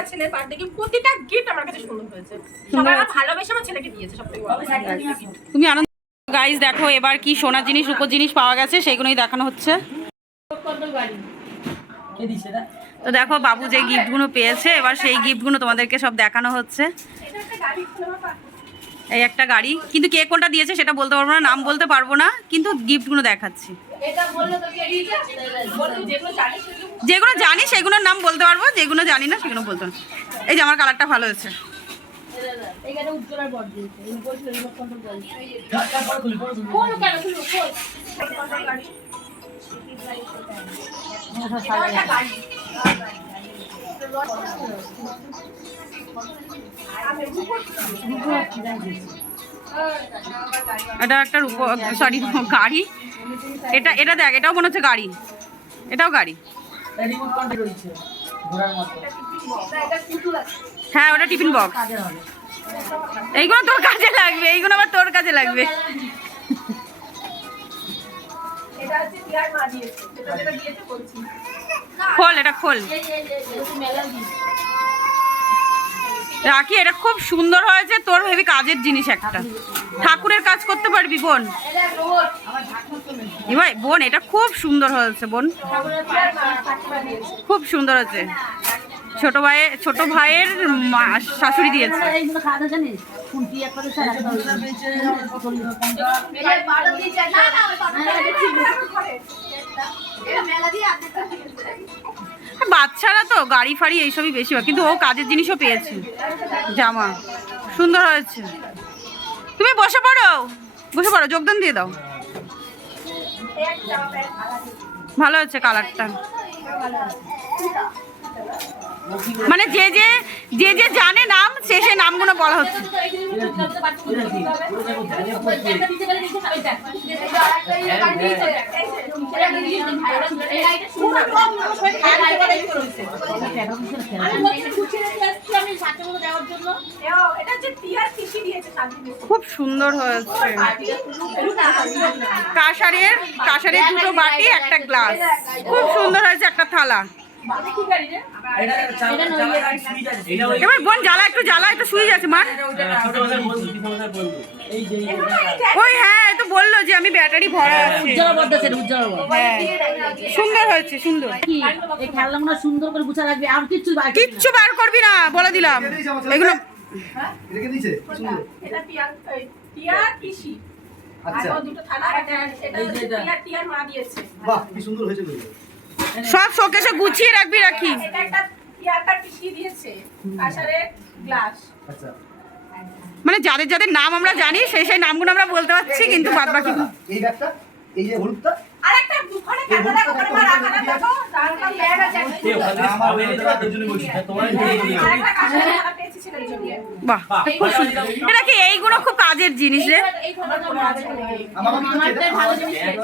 আমার ছেলের birthday gift প্রতিটা গিফট আমার কাছে সুন্দর হয়েছে। সবাই আমার ভালোবেসে আমার ছেলেকে দিয়েছে সবথেকে বড়। তুমি আনন্দ গাইজ দেখো এবার কি সোনার জিনিস রূপোর জিনিস পাওয়া গেছে সেগুলোই দেখানো হচ্ছে। তো দেখো বাবু যে গিফটগুলো পেয়েছে এবার সেই গিফটগুলো তোমাদেরকে সব দেখানো হচ্ছে। এই একটা গাড়ি। কিন্তু কে কোনটা দিয়েছে সেটা বলতে পারব না, নাম বলতে পারব না, কিন্তু গিফটগুলো দেখাচ্ছি। যেগুলো জানি সেগুলোর নাম বলতে পারব, যেগুলো জানি না সেগুলো বলতে পারব। এই যে আমার কালারটা ভালো হয়েছে। গাড়ি এটা একটা সরি গাড়ি। এটা এটা দেখ, এটাও মনে হচ্ছে গাড়ি। এটাও গাড়ি। হ্যাঁ ওটা টিফিন বক্স। এইগুলো তোর কাজে লাগবে, এইগুলো আবার তোর কাজে লাগবে। এটা হচ্ছে দিয়েছে যেটা যেটা দিয়েছে বলছি। খোল এটা খোল। রাখি এটা খুব সুন্দর হয়েছে তোর ভেবে কাজের জিনিস একটা। ঠাকুরের কাজ। করতে পারবি বোন। ভাই বোন এটা খুব সুন্দর হয়েছে বোন। খুব সুন্দর হয়েছে। ছোট ভাইয়ের ছোট ভাইয়ের শাশুড়ি দিয়েছে। জানিস? বাচ্চারা তো গাড়ি ফাড়ি এইসবই বেশি হয় কিন্তু ও কাজের জিনিসও পেয়েছে। জামা, সুন্দর হয়েছে। তুমি বসে পড়ো বসে পড়ো, যোগদান দিয়ে দাও। ভালো হচ্ছে কালারটা। মানে যে যে যে যে জানে নাম, সে সে নামগুলো বলা হচ্ছে এটা হচ্ছে টিয়ার পিসি দিয়েছে শান্তি খুব সুন্দর হয়েছে। কাঁসারের কাঁসারের দুটো বাটি একটা গ্লাস। খুব সুন্দর হয়েছে একটা থালা। এবার বোন জ্বালা একটু জ্বালা একটু সুইচ আছে মার। ওই হ্যাঁ তো বলল যে আমি ব্যাটারি ভরা আছে। বদ্ধ। হ্যাঁ সুন্দর হয়েছে সুন্দর। সুন্দর করে গুছা রাখবি আর কিচ্ছু কিচ্ছু বার করবি না বলে দিলাম। এগুলো আর আচ্ছা দুটো থালা এটা এটা টিয়ার টিয়ার মা দিয়েছে। বাহ কি সুন্দর হয়েছে সব শোকেসে গুছিয়ে রাখবি রাখি। গ্লাস। আচ্ছা। মানে যাদের যাদের নাম আমরা জানি সেই সেই নামগুলো আমরা বলতে পারছি কিন্তু বাদ বাকি এই ব্যাগটা এই যে হলুদটা। আর দুখানে ক্যামেরা দেখো ওখানে মা রাখা না দেখো তার নাম ব্যাগ আছে আমার হলুদটার জন্য বলছি আর একটা কাঁসারের থালা পেয়েছি ছেলের জন্য। বাহ। খুব সুন্দর এটা কি এইগুলো খুব কাজের জিনিস রে?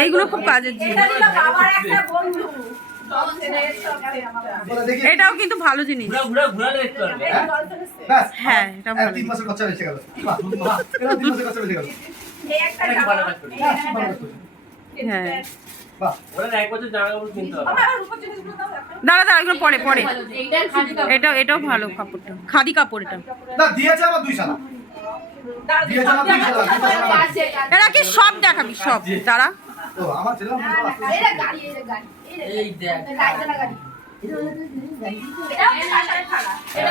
এইগুলো খুব কাজের জিনিস। এটা দিল বাবার একটা বন্ধু। এটাও কিন্তু ভালো জিনিস। set। ব্যাস হ্যাঁ এটা ভালো। তিন মাসের খরচা বেঁচে গেল। বাহ বাহ এটা তিন মাসের খরচা বেঁচে গেল। এই একটা জামা, এই হ্যাঁ, ভালো। হ্যাঁ। দাঁড়া দাঁড়া এগুলো পরে পরে। এটা এটাও ভালো কাপড়টা। খাদি কাপড় এটা। এরা কি সব দেখাবি? সব। আমার এই যে গাড়ি, এই যে গাড়ি, গাড়িওয়ালা গাড়ি। এটা হচ্ছে কাঁসারের থালা। এটা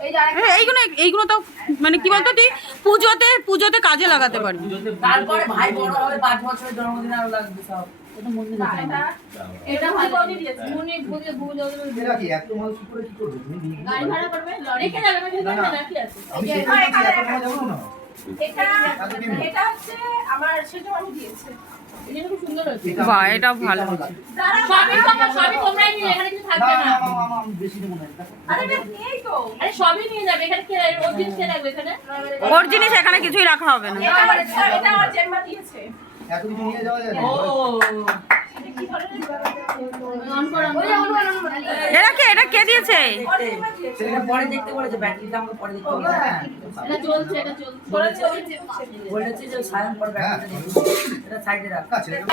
এই যে আরেকটা- এ, এইগুলো এইগুলো তো মানে কি বলতো তুই পুজোতে পুজোতে কাজে লাগাতে পারবি তারপরে ভাই বড় হবে পাঁচ বছরের জন্মদিন আরও লাগবে সব এটা মন্দির না, এটা এটা ভালো বৌদি দিয়েছে। এরা কি এত মানুষ করে কি করবে তুমি দিন দিন গাড়ি। ভাড়া করবে রেখে যাবে এটা এটা হচ্ছে আমার সেটা আমি দিয়েছে। এটা খুব সুন্দর হয়েছে। এটা বাহ, আমার- এটাও ভালো সবই সবই তোমরাই নিয়ে এখানে কিছু থাকবে না। আরে সবই নিয়ে যাবে। এখানে ওর জিনিস এখানে? ওর জিনিস এখানে কিছুই রাখা হবে না। এটা আমার এটা দিয়েছে। এত কিছু নিয়ে যাওয়া যায় না। এরা কে? এটা কে দিয়েছে? সেটা পরে দেখতে বলেছে ব্যাটারিটা আমাকে পরে দেখতে বলেছে। এটা চলছে এটা চলছে। বলেছে বলেছে যে সায়ন পরে ব্যাটারিটা দেখতে এটা সাইডে রাখ। না ছেলেটা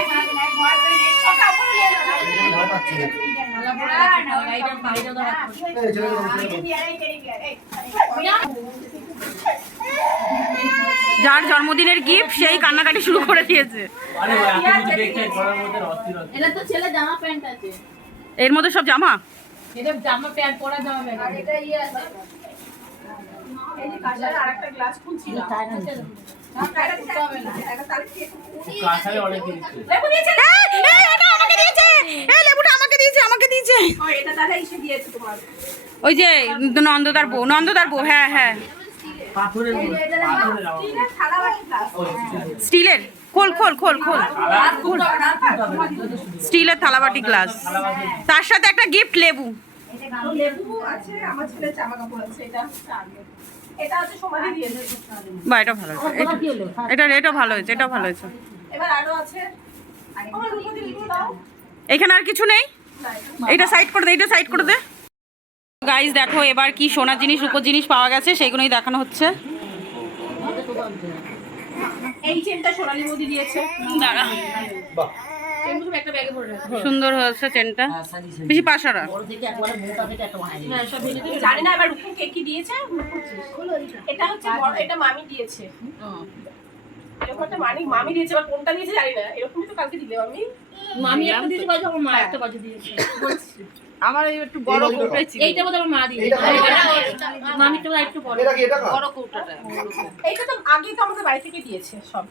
যার জন্মদিনের গিফট সেই কান্নাকাটি শুরু করে দিয়েছে। আরে ওই এত কিছু দেখে ঘরের মধ্যে অস্থির হচ্ছে। এটা তো ছেলে জামা প্যান্ট আছে। এর মধ্যে সব জামা? এটা জামা প্যান্ট পরা জামা প্যান্ট আর এটা আছে। এই যে কাঁচের আরেকটা গ্লাস খুলছি না কাঁসারে অনেক দিচ্ছে এই, এই, এটা আমাকে দিয়েছে! আমাকে দিয়েছে ওই যে নন্দদার বউ নন্দদার বউ হ্যাঁ হ্যাঁ। স্টিলের খোল খোল খোল খোল। না স্টিলের থালাবাটি গ্লাস। তার সাথে একটা গিফট লেবু। বা এটা ভালো এটা- এটা এটা ভালো হয়েছে এটা ভালো হয়েছে। এখানে আর কিছু নেই? এটা সাইড করে দে এটা সাইড করে দে। গাইস দেখো এবার কি সোনার জিনিস রূপোর জিনিস পাওয়া গেছে সেগুলোই দেখানো হচ্ছে। এই চেনটা সোনালী মোদি দিয়েছে। দাঁড়া। বাহ। চেনগুলো একটা ব্যাগে ভরে রাখো। সুন্দর হয়েছে চেনটা হ্যাঁ। বেশি পাশারা। হ্যাঁ জানি না এবার কি দিয়েছে? এটা হচ্ছে এটা মামি দিয়েছে। এরকম একটা মানি মামি দিয়েছে এবার কোনটা দিয়েছে জানি না। এরকমই তো কালকে দিলে মামি। মামি একটা দিয়েছে বাজে আমার মা একটা বাজে দিয়েছে। আমার একটু বড় ছিল। এইটা বোধহয় আমার মা দিয়েছে? মামিটা বোধহয় একটু বড়? বড় কৌটাটা। এইটা তো আগে তো আমাদের বাড়ি থেকে দিয়েছে সব।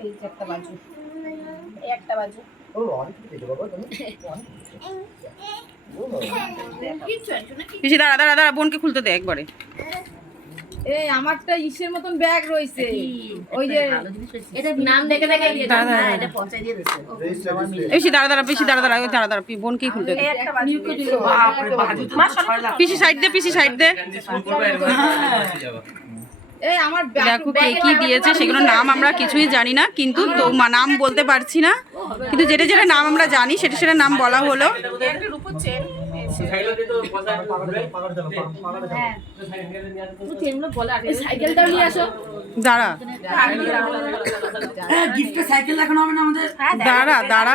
এই যে একটা বাজু। এই একটা বাজু। ও অনেক কিছু বাবা তুমি? বেশি দাঁড়া দাঁড়া দাঁড়া বোনকে খুলতে দে একবারে। এই আমারটা ইসের মতন ব্যাগ রয়েছে। ওই যে এটা নাম দেখে দেখে দিয়েছে দাঁড়া দাঁড়া এটা পৌঁছাই দিয়ে। বেশি দাঁড়া দাঁড়া বেশি দাঁড়া দাঁড়া ওই দাঁড়া দাঁড়া পি- বোনকেই খুলতে পিসি সাইড দে পিসি সাইড দে। দেখো কে কি দিয়েছে সেগুলোর নাম আমরা কিছুই জানি না কিন্তু তো নাম বলতে পারছি না। কিন্তু যেটা যেটা নাম আমরা জানি সেটা সেটা নাম বলা হলো। দাঁড়া। গিফটে সাইকেল দেখানো হবে না আমাদের। দাঁড়া দাঁড়া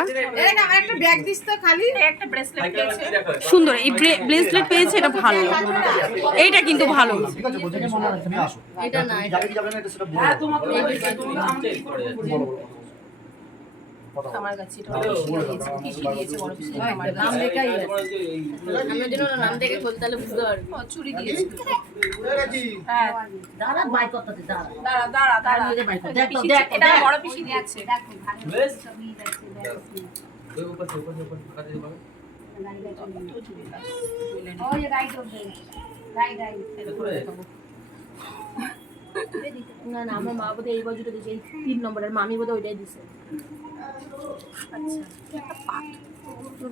আমার একটা ব্যাগ দিস তো খালি। একটা ব্রেসলেট পেয়েছে। সুন্দর এই ব্রেসলেট পেয়েছে এটা ভালো। এইটা কিন্তু ভালো। না, এটা না, এটা সেটা বলে। আমার কাছে এটা বলে দাও, বলে দাও, দিয়েছে দিয়েছে বড় পিসি আমার নাম লেখাই আছে। তোমার যে এই আমরা যেন ওর নাম দেখে বলতে তাহলে বুঝতে পারবি। ও, দিয়েছে। হ্যাঁ। দাঁড়া বাই করতে দাঁড়া। দাঁড়া দাঁড়া দাঁড়া। নিজে বাইক কর। দেখ দেখ, এটা বড় পিসি দিয়েছে। বেশ। ওই উপর থেকে, উপর থেকে, উপর থেকে, ফাঁকা দিয়ে পাবে। করে। না না আমার মা বোধহয় এই দিয়েছে তিন নম্বরের মামি বোধহয় ওইটাই দিছে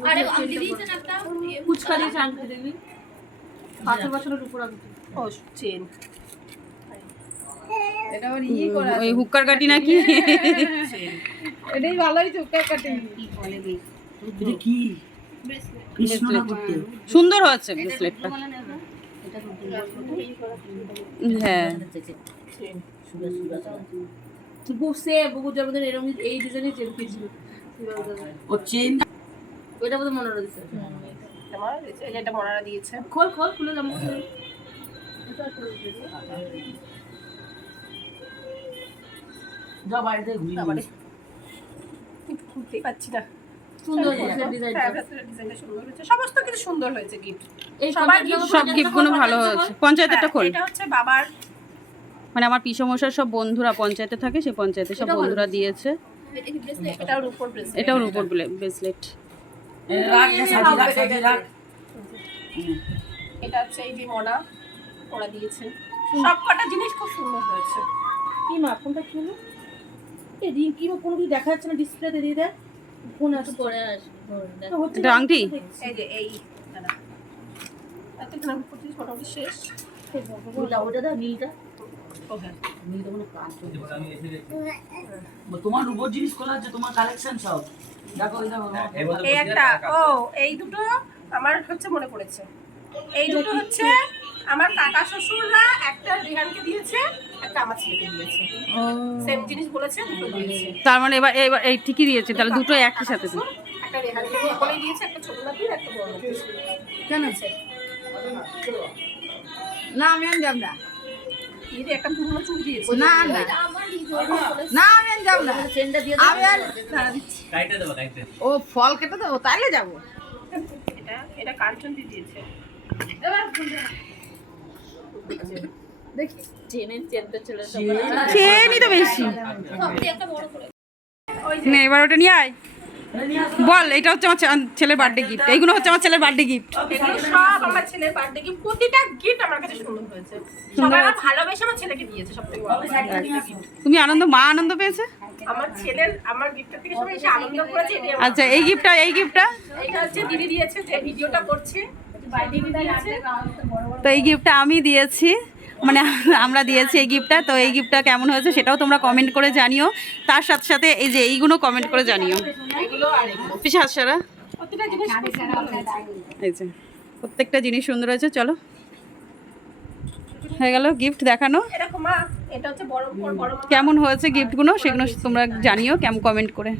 আরে আংটি দিয়েছেন একটা? ফুচকা দিয়েছে আংটি দেখবি পাঁচশো বছরের উপর ও চেন। এটা আবার ই করা ওই হুক্কার কাটি নাকি? এটাই ভালোই চোখটা কাটে। এটা কি? কৃষ্ণ সুন্দর হচ্ছে ব্রেসলেটটা হ্যাঁ। বুসে বুকু জন্মদিন এরকম এই দুজনেই চেন কিনছিল ও চেন? ওইটা বোধহয় রয়েছে আমার এই যে এটা মনারা দিয়েছে খোল খোল খুলে জামা যা বাড়িতে ঘুরিয়ে তারপরে খুলতেই পাচ্ছি না। সুন্দর হয়েছে ডিজাইনটা হ্যাঁ সুন্দর হয়েছে। সমস্ত কিছু সুন্দর হয়েছে গিফট এই সবার সব গিফটগুলো ভালো হয়েছে। পঞ্চায়েতেরটা খোল। এটা হচ্ছে বাবার মানে আমার পিসমশার সব বন্ধুরা পঞ্চায়েতে থাকে সেই পঞ্চায়েতে সব বন্ধুরা দিয়েছে। এটাও রূপোর ব্রেসলেট এটা হচ্ছে এই যে মনা ওরা দিয়েছে। সব কটা জিনিস খুব সুন্দর হয়েছে। কি মা ফোনটা কি হলো? এই রিং কি বা কোনো কিছু দেখা যাচ্ছে না ডিসপ্লেতে দিয়ে দেয় ফোন আসে পরে আসবে এটা আংটি? এই যে এই দাঁড়া। এত এখানে রূপোর জিনিস মোটামুটি শেষ ওটা ওটা দাও নীলটা। তোমার জিনিস খোলা আছে তোমার কালেকশন সব। দেখো এই বসে একটা ও এই দুটো আমার হচ্ছে মনে পড়েছে। এই দুটো হচ্ছে আমার কাকা শ্বশুররা একটা রিহানকে দিয়েছে একটা আমার ছেলেকে দিয়েছে। সেম জিনিস বলেছে দুটো দিয়েছে। তার মানে এবার এবার এই ঠিকই দিয়েছে তাহলে দুটো একই সাথে। একটা রেহানকে বলে দিয়েছে একটা ছোট নাতির একটা বড় কেন? না আমি আন যাব না। একটা পুরনো চুল দিয়েছে। না না। না আমি যাব না। আমি আর কাইটে দেবো কাইটে ও ফল কেটে দেবো তাইলে যাব। এটা এটা কাঞ্চন দিয়ে দিয়েছে দেখি চেনের চেনটা চলে চেনই তো বেশি। নে এবার ওটা নিয়ে আয়। বল এটা হচ্ছে আমার ছেলের বার্থডে গিফট এইগুলো হচ্ছে আমার ছেলের বার্থডে গিফট এগুলো সব আমার ছেলের বার্থডে গিফট প্রতিটা গিফট আমার কাছে সুন্দর হয়েছে। সবাই আমার ভালোবেসে আমার ছেলেকে দিয়েছে সব থেকে বড় তুমি আনন্দ মা আনন্দ পেয়েছে? আমার ছেলের আমার গিফটের থেকে সবাই এসে আনন্দ করেছে আচ্ছা এই গিফটটা এই গিফটটা এটা হচ্ছে দিদি দিয়েছে যে ভিডিওটা করছে। তো এই গিফটটা আমি দিয়েছি। মানে আমরা দিয়েছি এই গিফটটা তো এই গিফটটা কেমন হয়েছে সেটাও তোমরা কমেন্ট করে জানিও। তার সাথে সাথে এই যে এইগুলো কমেন্ট করে জানিও। এই যে প্রত্যেকটা জিনিস সুন্দর হয়েছে চলো। হয়ে গেল গিফট দেখানো। কেমন হয়েছে গিফটগুলো সেগুলো তোমরা জানিও কেমন কমেন্ট করে।